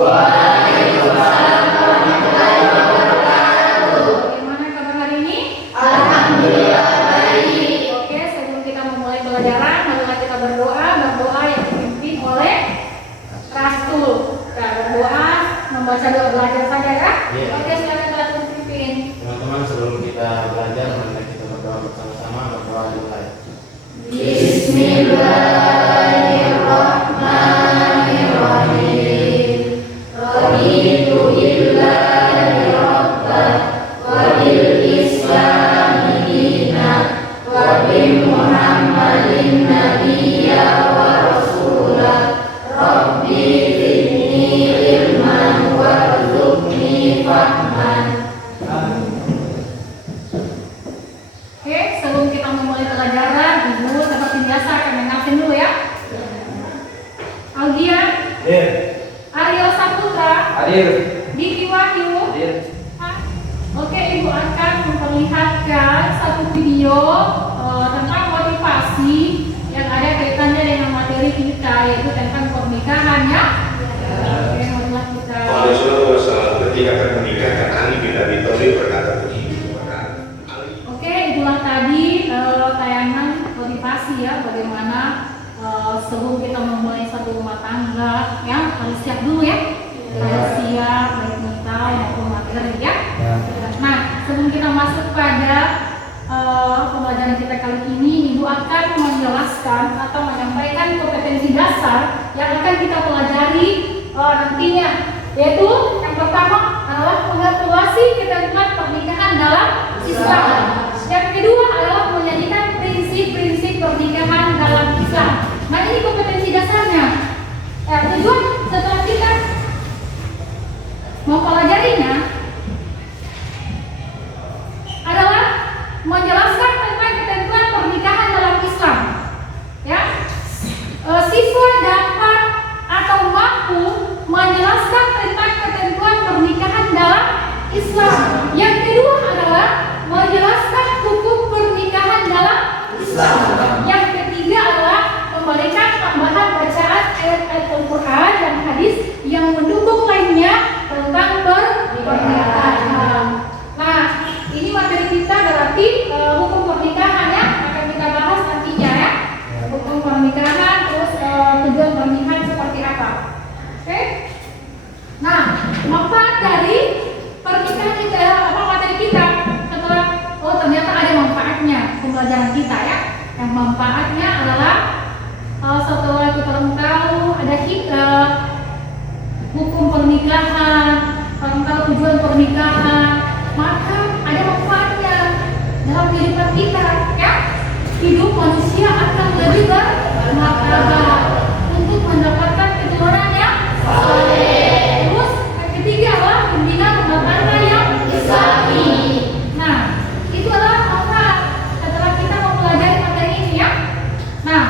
Waalaikumsalam warahmatullahi wabarakatuh. Bagaimana kabar hari ini? Alhamdulillah baik. Oke, sebelum kita memulai pelajaran, marilah kita berdoa yang dipimpin oleh Rasul. Kita berdoa, membaca doa belajar saja ya. Iya. Oke, silakan Rasul pimpin. Teman-teman, sebelum kita belajar, mari kita berdoa bersama-sama. Berdoa dimulai. Bismillahirrahmanirrahim. Raditu billahi rabban wa bil islami dinan wa bi Muhammadin nabiyya wa rasulah. Rabbi zidni ilman warzuqni fahman. Oke, sebelum kita memulai pelajaran, Ibu seperti biasa akan mengenalkan dulu ya. Algia, Aryo Saputra, Hadir. Diki Wahyu. Hadir. Oke, Ibu akan memperlihatkan satu video tentang motivasi yang ada kaitannya dengan materi kita, yaitu tentang pernikahan ya. Oke, marilah kita. Ketika akan menikahkan Ali bin Abi Thalib berkata begini kepada Ali. Oke, itulah tadi tayangan motivasi ya, bagaimana sebelum kita memulai satu rumah tangga ya harus siap dulu ya, harus siap baik mental maupun materi ya. Nah, sebelum kita masuk pada pembelajaran kita kali ini, Ibu akan menjelaskan atau menyampaikan kompetensi dasar yang akan kita pelajari nantinya, yaitu yang pertama adalah mengevaluasi ketentuan pernikahan dalam Islam. Yang kedua adalah menyanyikan prinsip-prinsip pernikahan dalam Islam. Nah, ini kompetensi dasarnya. Tujuan setelah kita mempelajarinya adalah menjelaskan tentang ketentuan pernikahan dalam Islam. Ya, siswa dapat atau mampu menjelaskan tentang ketentuan pernikahan dalam Islam. Yang kedua adalah menjelaskan hukum pernikahan dalam Islam. Yang ketiga adalah memberikan tambahan bacaan ayat-ayat Al-Quran dan hadis yang mendukung lainnya tentang pernikahan. Nah, ini materi kita berarti hukum pernikahan ya, akan kita bahas nantinya ya. Hukum pernikahan, terus tujuan pernikahan seperti apa. Oke? Nah, manfaat dari pernikahan kita, apa materi kita setelah ternyata ada manfaatnya pembelajaran kita ya. Yang manfaatnya adalah setelah kita tahu ada hukum pernikahan, tahu tujuan pernikahan, maka ada manfaatnya dalam kehidupan kita ya. Hidup manusia akan lebih bermartabat untuk mendapatkan keturunan yang saleh. Terus yang ketiga adalah membina rumah tangga yang islami. Nah, itu adalah manfaat setelah kita mempelajari materi ini ya. Nah,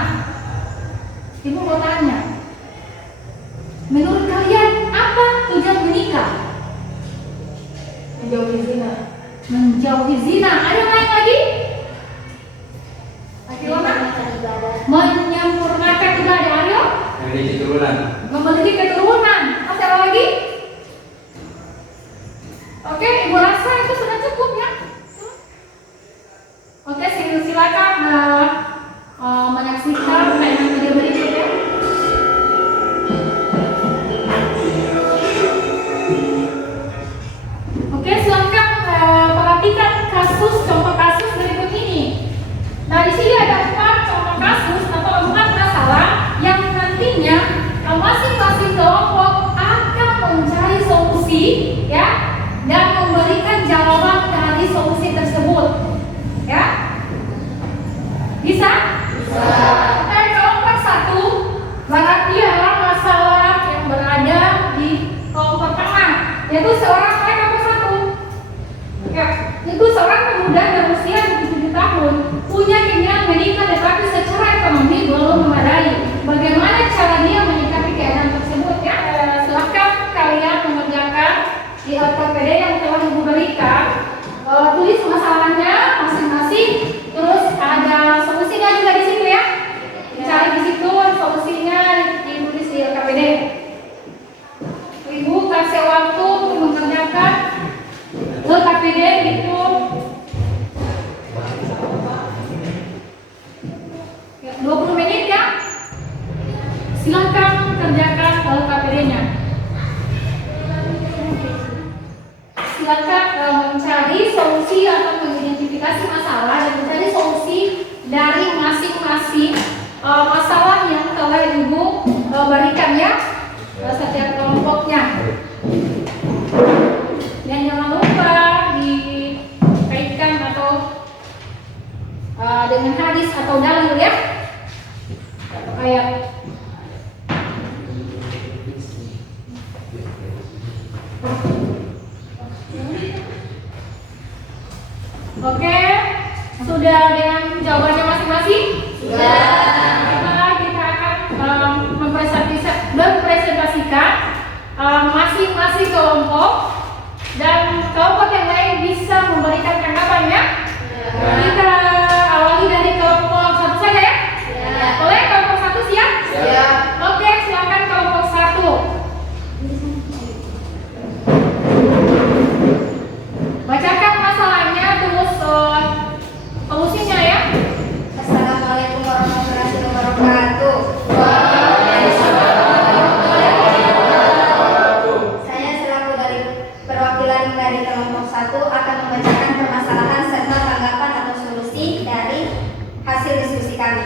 Ibu mau tanya, menurut kalian apa tujuan menikah? Menjauhi zina. Menjauhi zina. Ada yang lain lagi? Menyempurnakan ibadah. Aryo? Memiliki keturunan. Memiliki keturunan. Masih ada lagi? Oke, Ibu rasa itu sudah cukup ya. Oke, silakan menyaksikan tayangan video berikutnya. Oke, silakan perhatikan contoh kasus berikut ini. Nah, di sini ada 4 contoh kasus atau 4 masalah yang nantinya masing-masing kelompok akan mencari solusi ya, dan memberikan jawaban dari solusi tersebut. Ya? Bisa? Bisa. dari masing-masing masalah yang telah Ibu berikan ya, setiap kelompoknya. Dan jangan lupa dikaitkan atau dengan hadis atau dalil ya, atau ayat. Oke, sudah dengan jawabannya masing-masing? Sudah. Maka kita akan mempresentasikan masing-masing kelompok, dan kelompok yang lain bisa memberikan tanggapannya. Kita awali dari kelompok satu saja ya. Boleh kelompok satu siap? Siap. Oke, silakan kelompok satu. Bacakan masalahnya terus solusinya ya. Assalamualaikum warahmatullahi wabarakatuh. Saya selaku dari perwakilan dari kelompok 1 akan membacakan permasalahan serta tanggapan atau solusi dari hasil diskusi kami.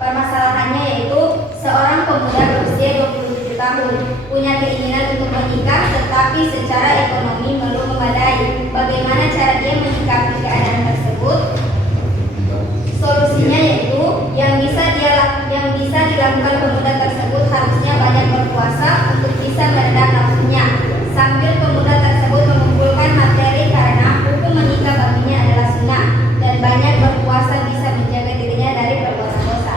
Permasalahannya yaitu seorang pemuda berusia 27 tahun punya keinginan untuk menikah tetapi secara ekonomi belum memadai. Bagaimana cara dia menyikapi keadaan tersebut? Solusinya yaitu yang bisa dilakukan pemuda tersebut harusnya banyak berpuasa untuk bisa meredam nafsunya, sambil pemuda tersebut mengumpulkan materi karena hukum menikah baginya adalah sunnah, dan banyak berpuasa bisa menjaga dirinya dari perbuatan dosa.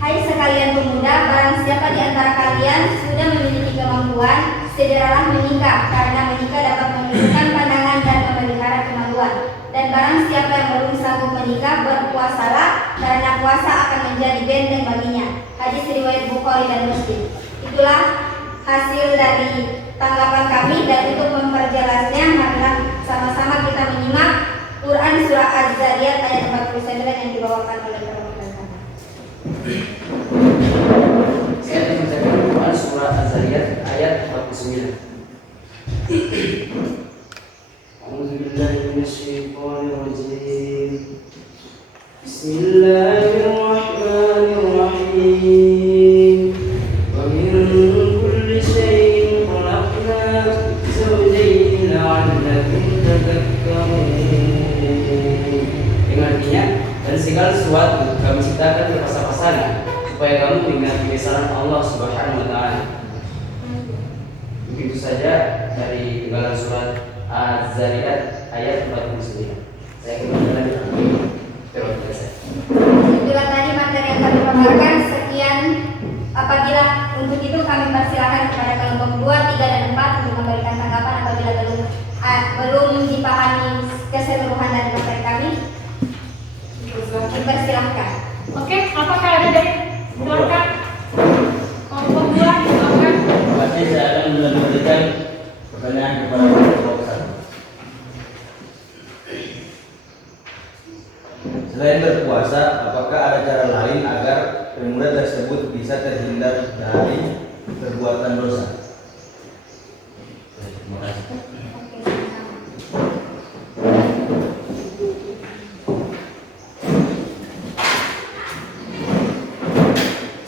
Hai sekalian pemuda, barang siapa di antara kalian sudah memiliki kemampuan, segeralah menikah, karena menikah dapat menunjukkan pandangan dan memelihara kemaluan. Dan barang siapa yang belum sanggup menikah, berpuasalah, karena puasa akan menjadi benteng baginya. Hadis riwayat Bukhari dan Muslim. Itulah hasil dari tanggapan kami, dan untuk memperjelasnya, marilah sama-sama kita menyimak Quran Surah Az-Zariyat ayat 49 yang dibawakan oleh Bapak. Saya akan membacakan Quran Surah Az-Zariyat ayat 49. A'udzubillahiminasyaitonirrajim. Bismillahirrahmanirrahim. Wa min kulli syai'in khalaqna zawjayn la'allakum tadhakkarun. Yang artinya, dan segala sesuatu kami ciptakan berpasang-pasangan supaya kamu mengingat kebesaran Allah Subhanahu wa taala. Begitu saja dari Gagalan Surat Az-Zariyat ayat 49. Saya kembali lagi. Terima kasih. Itulah tadi materi yang kami paparkan. Sekian. Apabila untuk itu kami persilakan kepada kelompok 2, 3, dan 4 untuk memberikan tanggapan apabila belum dipahami keseluruhan dari materi kami. Dipersilahkan. Oke, apakah ada dari silakan kelompok 2 silakan. Terima kasih. Saya akan memberikan pertanyaan kepada kelompok 1. Selain berpuasa, apakah ada cara lain agar pemuda tersebut bisa terhindar dari perbuatan dosa? Terima kasih.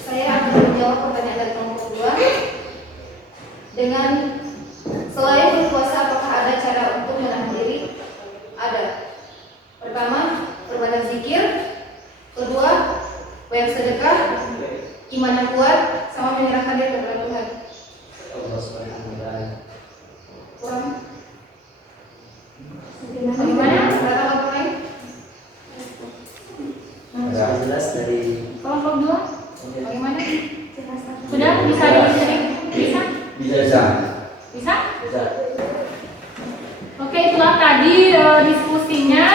Saya akan menjawab pertanyaan dari kelompok 2 dengan selain berpuasa, apakah ada cara untuk menahan diri? Ada. Pertama, perbanyak zikir. Kedua, banyak sedekah, iman yang kuat, sama menyerahkan diri kepada Tuhan. Allah Subhanahu wa taala. Kurang? Bagaimana? Ada apa lain? Ada jelas dari Kelompok 2 bagaimana? Sudah bisa diberi? Bisa? bisa. Bisa? Bisa. Oke, itulah tadi diskusinya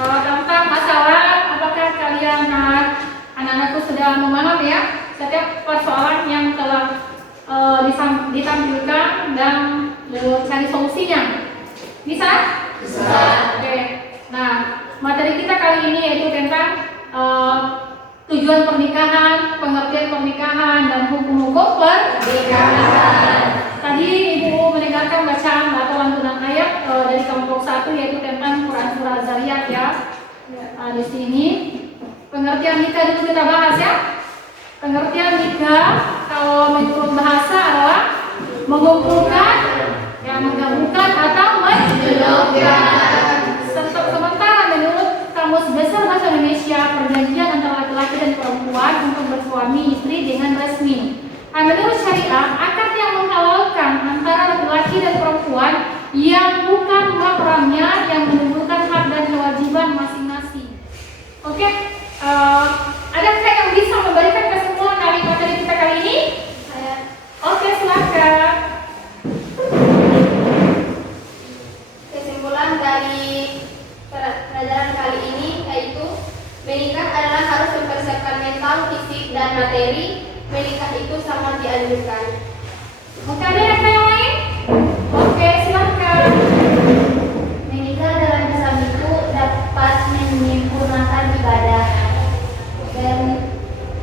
tentang masalah apakah kalian anak-anakku sudah memahami ya setiap persoalan yang telah ditampilkan dan cari solusinya. Bisa? Bisa. Oke. Nah, materi kita kali ini yaitu tentang tujuan pernikahan, pengertian pernikahan, dan hukum-hukum pernikahan. Tadi Ibu mendengarkan bacaan atau lantunan ayat dari kelompok 1 yaitu tentang Quran Surah Az-Zariyat ya. Di sini pengertian nikah dulu kita bahas ya. Pengertian nikah kalau menurut bahasa adalah mengumpulkan, menggabungkan atau menjodohkan. Sementara menurut Kamus Besar Bahasa Indonesia, perjanjian antara laki-laki dan perempuan untuk bersuami istri dengan resmi. Menurut syariah, akad yang menghalalkan antara laki-laki dan perempuan yang bukan mahramnya yang menimbulkan hak dan kewajiban masing-masing. Oke, adakah yang bisa memberikan kesimpulan dari materi kita kali ini? Oke, silakan. Kesimpulan dari pelajaran kali ini yaitu menikah adalah harus mempersiapkan mental, fisik, dan materi. Menikah itu sangat dianjurkan. Oke, ada yang lain? Oke, silakan. Menikah dalam Islam itu dapat menyempurnakan ibadah, dan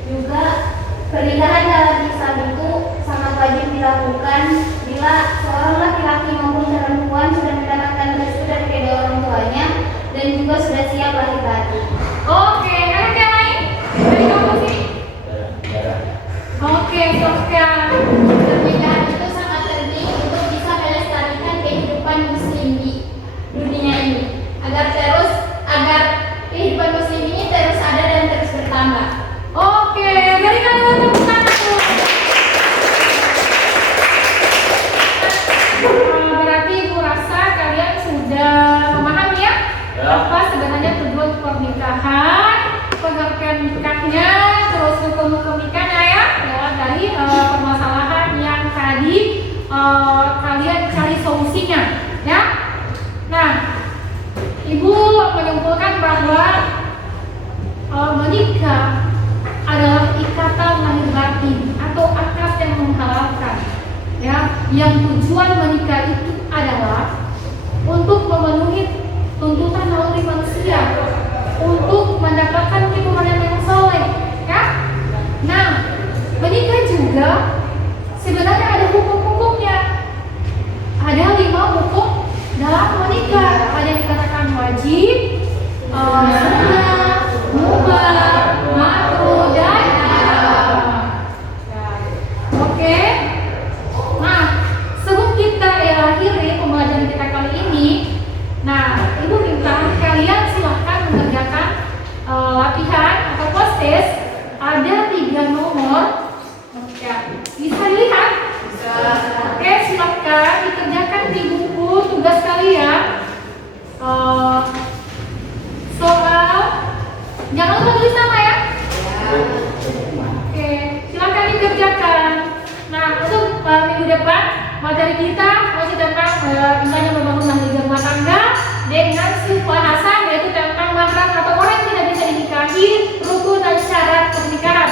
juga pernikahan dalam Islam itu sangat wajib dilakukan bila seorang laki-laki maupun perempuan sudah mendapatkan restu dari kedua orang tuanya dan juga sudah siap lahir batin. Oke, ada yang lain? Dari kamu sih? Oke, silakan. Pernikahan itu sangat penting untuk bisa melestarikan kehidupan muslim di dunia ini agar kehidupan muslim ini terus ada dan terus bertambah. Oke, berikan dulu tepuk tangan tuh. Berarti Ibu rasa kalian sudah memahami ya apa sebenarnya tujuan pernikahan, pengertian nikahnya, terus hukum-hukum nikahnya ya, lewat dari permasalahan yang tadi kalian cari solusinya ya. Nah, Ibu menyimpulkan bahwa menikah adalah ikatan lahir batin atau akad yang menghalalkan ya, yang tujuan menikah itu adalah untuk memenuhi tuntutan naluri manusia untuk mendapatkan keturunan yang soleh ya. Nah, menikah juga sebenarnya ada hukum-hukumnya. Ada 5 hukum dalam menikah. Ada yang dikatakan wajib, sunnah, mubah, makruh, dan haram. Oke. Nah, sebelum kita akhiri pembelajaran kita kali ini, nah, Ibu minta kalian silahkan mengerjakan latihan atau post test. Ada 3 nomor. Oke, bisa dilihat? Bisa. Oke, silahkan dikerjakan di buku tugas kalian. Soal, jangan lupa tulis nama ya. Oke, silahkan dikerjakan. Nah, untuk minggu depan materi kita masih tentang misalnya membangun mahligai rumah tangga dengan subbahasan, yaitu tentang mahram atau orang yang tidak bisa dinikahi, rukun dan syarat pernikahan.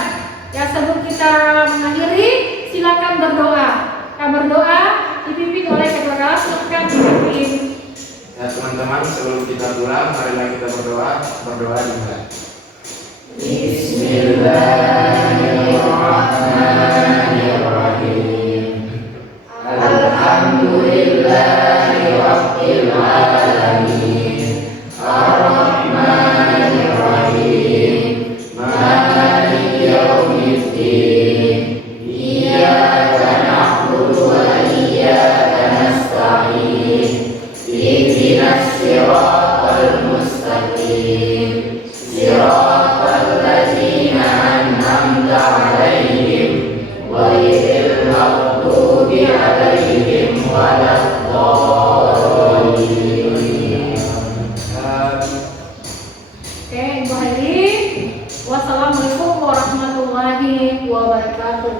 Ya, sebelum kita mengakhiri, silakan berdoa. Kita berdoa dipimpin oleh ketua kelas, silakan dipimpin. Ya teman-teman, sebelum kita pulang, marilah kita berdoa dimulai. Bismillahirrahmanirrahim. Alhamdulillahi rabbil alamin. Ar-Rahmanir-Rahim. Maliki yaumiddin. Iyyaka na'budu wa iyyaka nasta'in. Ihdinas siratal mustaqim. Siratal ladzina an'amta 'alaihim ghairil maghdubi 'alaihim waladdallin. Oke, Ibu Hairi. Wassalamualaikum warahmatullahi wabarakatuh.